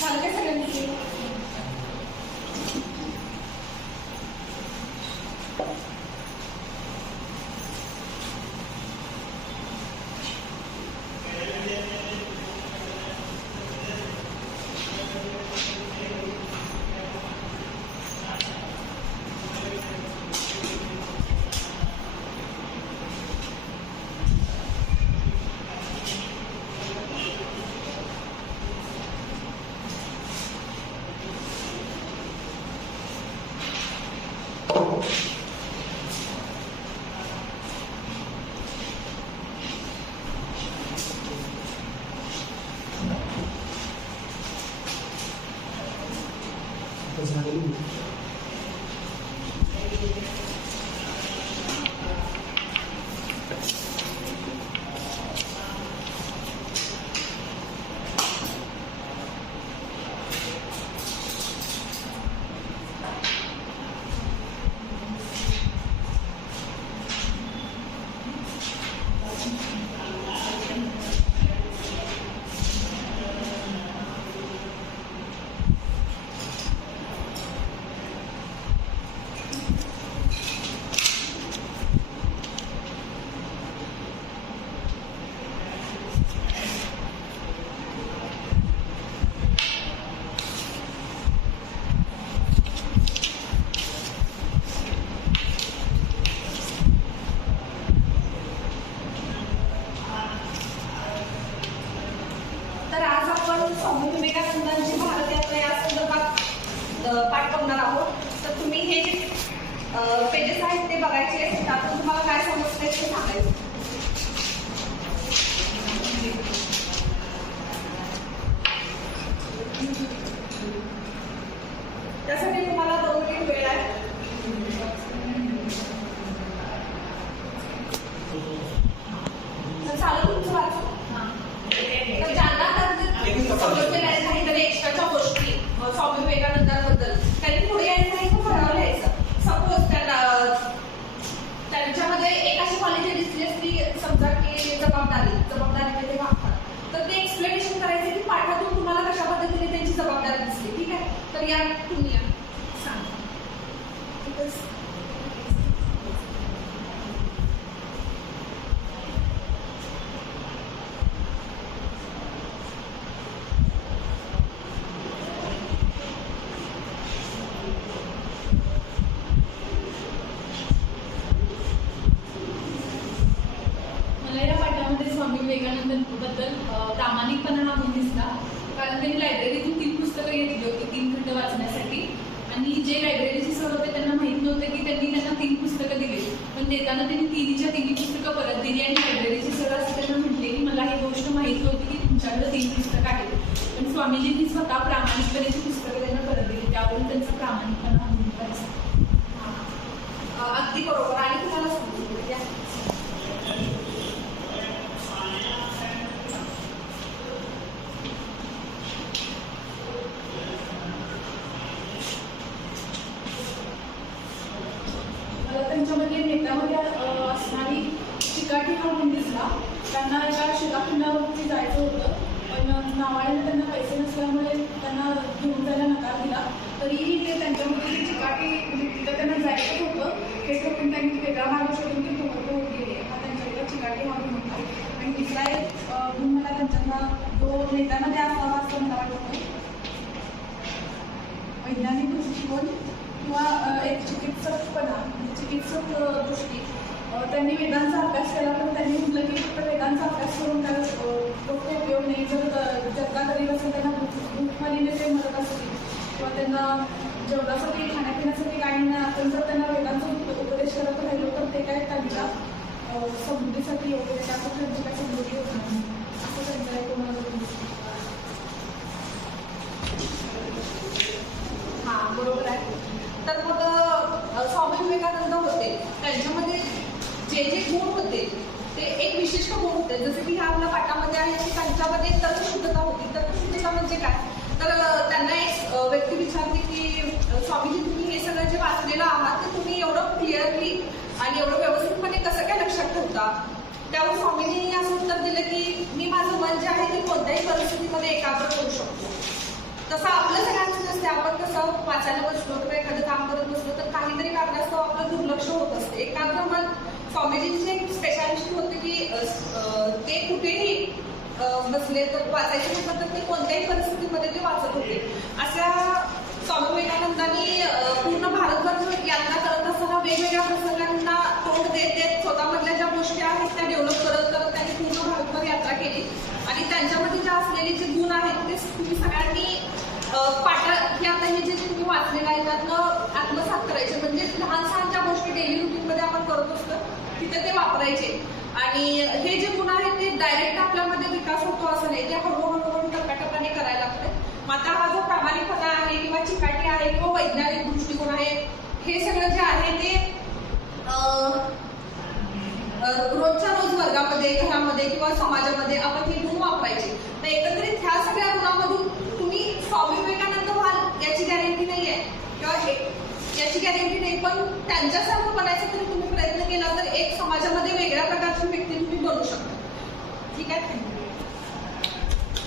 झालं काय सगळ्यांनी? स्वामी विवेकानंदांची भारत यात्रा या संदर्भात पाठ करणार आहोत. तर तुम्ही हे जे पेजेस आहेत ते बघायचे आहेत. त्यातून तुम्हाला काय समजतंय ते सांगायचं. त्यासाठी तुम्हाला 2 मिनिट वेळ आहे. चालू तुमचं वाचू. तर ज्यांना समजले नाही तरी एक्स्ट्राच्या गोष्टी स्वामी विवेकानंदांबद्दल त्यांनी पुढे यायचं नाही तर फळावर यायचं. सपोज त्यांच्यामध्ये एक अशी क्वालिटी दिसली असती, समजा की जबाबदारी ते वागतात, तर ते एक्सप्लेनेशन करायचं की पाठातून तुम्हाला कशा पद्धतीने त्यांची जबाबदारी दिसली. ठीक आहे, तर या तुम्ही या सांगा. स्वामी विवेकानंदांबद्दल प्रामाणिकपणा हा गुण दिसला. कारण त्यांनी लायब्ररीतून 3 पुस्तकं घेतली होती 3 खंड वाचण्यासाठी. आणि जे लायब्ररीचे सर होते त्यांना माहीत नव्हतं की त्यांना 3 पुस्तकं दिली, पण देताना त्यांनी 3च्या 3 पुस्तकं परत दिली. आणि लायब्ररीचे सर असं त्यांना म्हटले की मला ही गोष्ट माहीत नव्हती की तुमच्याकडे 3 पुस्तकं आहेत, पण स्वामीजींनी स्वतः प्रामाणिकपणे ती पुस्तकं त्यांना परत दिली. त्यावरून त्यांचा प्रामाणिकपणा हा गुण करायचा. अगदी बरोबर. आणि तुम्हाला समजून त्यांच्यामध्ये नेत्यामध्ये असणारी चिकाटी हा गुण दिसला. त्यांना एका शिलाखंडावरती जायचं होतं, पण नावाने त्यांना पैसे नसल्यामुळे त्यांना घेऊन जायला नकार दिला. तरीही ते त्यांच्यामध्ये चिकाटी तिथं त्यांना जायचं होतं हे करून त्यांनी वेगळा मार्ग शोधून ते प्रवृत्त होत गेले. हा त्यांच्याकडे चिकाटी हा गुण होता. आणि तिसरा एक गुण मला त्यांच्यातला जो नेत्यामध्ये असावा असं मला वाटतं, वैज्ञानिक दृष्टिकोन किंवा एक चिकित्सक दृष्टी. त्यांनी वेदांचा अभ्यास केला, पण त्यांनी म्हटलं की फक्त वेदांचा अभ्यास करून त्याला डोकं उपयोग नाही. जर जगता गरीब असेल, त्यांना भूकमारीने ते मदत असतील किंवा त्यांना जेवणासाठी खाण्यापिण्यासाठी काही नाही, आपण जर त्यांना वेदांचा उपदेश करत राहिलो तर ते काय त्यांच्या समृद्धीसाठी वगैरे त्यासाठी त्यांची काय समृद्धी होणार नाही असं त्यांच्या एक हां बरोबर आहे. तर मग स्वामी विवेकानंद होते त्यांच्यामध्ये जे गुण होते ते एक विशिष्ट गुण होते. जसे की ह्या आपल्या पाठामध्ये आहे की त्यांच्यामध्ये तर्कशुद्धता होती. तर्कशुद्धता म्हणजे काय, तर त्यांना एक व्यक्ती विचारते की स्वामीजी तुम्ही हे सगळं जे वाचलेलं आहात ते तुम्ही एवढं क्लिअरली आणि एवढं व्यवस्थितपणे कसं काय लक्षात ठेवता. त्यावर स्वामींनी असं उत्तर दिलं की मी माझं मन जे आहे ते कोणत्याही परिस्थितीमध्ये एकाग्र करू शकतो. तसं आपलं सगळ्यांचं नसते. आपण कसं वाचायला बसलो किंवा एखादं काम करत बसलो तर काहीतरी कारणास्तव आपलं दुर्लक्ष होत असते. एकाग्र मन स्वामीजींची एक स्पेशालिटी होती की ते कुठेही बसले तर वाचायचे म्हटलं तर ते कोणत्याही परिस्थितीमध्ये ते वाचत होते. अशा स्वामी विवेकानंदांनी पूर्ण भारतभर यात्रा करत असताना वेगवेगळ्या प्रसंगांना तोंड देत देत स्वतःमधल्या ज्या गोष्टी आहेत त्या डेव्हलप करत करत त्यांनी पूर्ण भारतभर यात्रा केली. आणि त्यांच्यामध्ये ज्या असलेले जे गुण आहेत ते तुम्ही सगळ्यांनी हे आता हे जे तुम्ही वाचलेलं आहे त्यातनं आत्मसात करायचे. म्हणजे लहान सहान ज्या गोष्टी डेली रुटीनमध्ये आपण करत असतो तिथे ते वापरायचे. आणि हे जे गुण आहेत ते डायरेक्ट आपल्यामध्ये विकास होतो असं नाही, ते हळूहळू टप्प्याटप्प्याने करायला लागते. मग आता हा जो प्रामाणिकपणा आहे किंवा चिकाटी आहे किंवा वैज्ञानिक दृष्टिकोन आहे हे सगळं जे आहे ते रोजच्या रोज वर्गामध्ये घरामध्ये किंवा समाजामध्ये आपण हे गुण वापरायचे. तर एकत्रित ह्या सगळ्या गुणामधून तुम्ही स्वामी विवेकानंद व्हाल याची गॅरंटी नाही आहे किंवा याची गॅरंटी नाही, पण त्यांच्यासारखं बनायचा तरी तुम्ही प्रयत्न केला तर